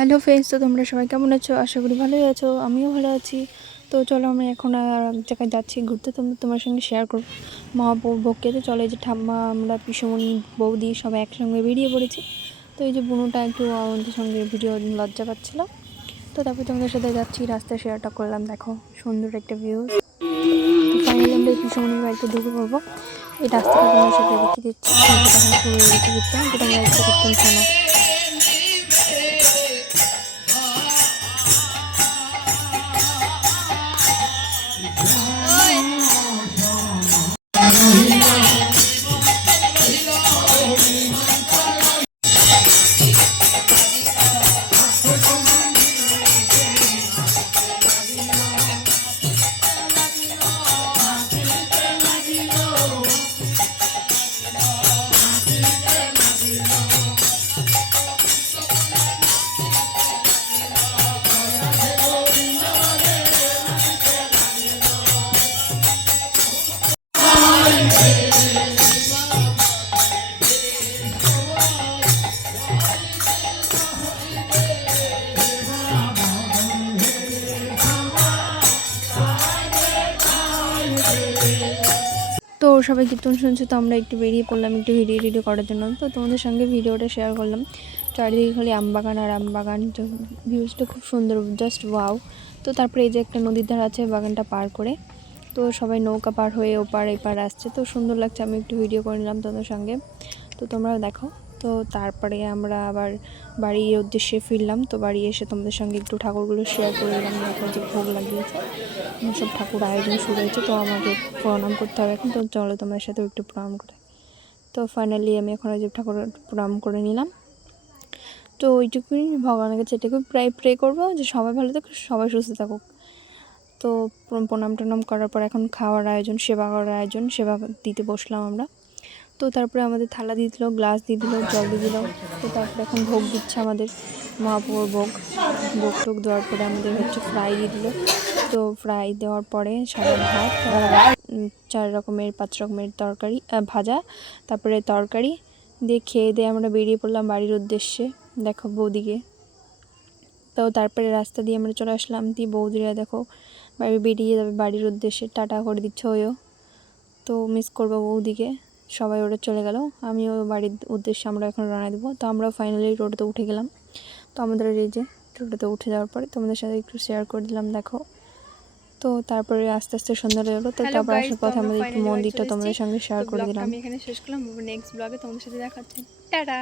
Hello friends, তো তোমরা সবাই কেমন আছো? আশা করি ভালোই আছো, আমিও ভালো আছি। তো চলো আমরা এখন আর এক জায়গায় যাচ্ছি ঘুরতে, তোমার সঙ্গে শেয়ার করবো মহাভোগকে। তো চলো, এই যে ঠাম্মা, আমরা পিসমণি, বৌদি সবাই একসঙ্গে বেরিয়ে পড়েছি। তো এই যে বুনুটা একটু আমাদের সঙ্গে ভিডিও লজ্জা পাচ্ছিলো। তো তারপর তোমাদের সাথে যাচ্ছি, রাস্তায় শেয়ারটা করলাম। দেখো সুন্দর একটা ভিউ। তো ফাইনালি আমরা এই পিসমণির বাড়িতে ঢুকে পড়বো। এই রাস্তাটা তোমাদের সাথে দেখিয়ে দিচ্ছি। তখন শুরু হয়ে গেছে কীর্তন, তো তোমরা একটু কীর্তন শোনো। তো সবাই কীর্তন শুনছে, তো আমরা একটু বেরিয়ে পড়লাম একটু ভিডিও করার জন্য। তো তোমাদের সঙ্গে ভিডিওটা শেয়ার করলাম। চারিদিকে খালি আমবাগান আর আমবাগান, তো ভিউজটা খুব সুন্দর, জাস্ট ওয়াও। তো তারপরে এই যে একটা নদীর ধার আছে বাগানটা পার করে, তো সবাই নৌকা পার হয়ে ওপার এপার আসছে, তো সুন্দর লাগছে। আমি একটু ভিডিও করে নিলাম তোমাদের সঙ্গে, তো তোমরাও দেখো। তো তারপরে আমরা আবার বাড়ির উদ্দেশ্যে ফিরলাম। তো বাড়ি এসে তোমাদের সঙ্গে একটু ঠাকুরগুলো শেয়ার করে দিলাম। দেখো যে ভোগ লাগিয়েছে, সব ঠাকুর আয়োজন শুরু হয়েছে। তো আমাকে প্রণাম করতে হবে এখন, তো চলো তোমাদের সাথে একটু প্রণাম করে। তো ফাইনালি আমি এখন ওই যে ঠাকুর প্রণাম করে নিলাম। তো ওইটুকুই ভগবানের কাছে এটুকুই প্রে করবো যে সবাই ভালো থাকুক, সবাই সুস্থ থাকুক। তো প্রণাম টনাম করার পর এখন খাওয়ার আয়োজন, সেবা করার আয়োজন, সেবা দিতে বসলাম আমরা। তো তারপরে আমাদের থালা দিয়ে দিল, গ্লাস দিয়ে দিল, জল দিয়ে দিল। তো তারপরে এখন ভোগ দিচ্ছে আমাদের মহাপ্রভুর ভোগ টোগ দেওয়ার পরে আমাদের হচ্ছে ফ্রাই দিয়ে দিল। তো ফ্রাই দেওয়ার পরে সাদা ভাত, 5 রকমের তরকারি, ভাজা, তারপরে তরকারি দিয়ে খেয়ে দিয়ে আমরা বেরিয়ে পড়লাম বাড়ির উদ্দেশ্যে। দেখো বৌদিকে। তো তারপরে রাস্তা দিয়ে আমরা চলে আসলাম। দিয়ে বৌদিরা দেখো বেরিয়ে যাবে বাড়ির উদ্দেশ্যে, টাটা করে দিচ্ছে ওইও। তো মিস করবো বৌদিকে। সবাই ওরা চলে গেল, আমিও বাড়ির উদ্দেশ্যে আমরা এখন রওনা দেবো। তো আমরা ফাইনালি টোটোতে উঠে গেলাম। তো আমাদের এই যে টোটোতে উঠে যাওয়ার পরে তোমাদের সাথে একটু শেয়ার করে দিলাম, দেখো। তো তারপরে আস্তে আস্তে সন্ধ্যা হয়ে গেলো। তো তারপর আসার পথে আমাদের একটু মন্দিরটা তোমাদের সঙ্গে শেয়ার করে দিলাম। আমি এখানে শেষ করলাম, নেক্সট ব্লগে তোমাদের সাথে দেখা হচ্ছে, টাটা।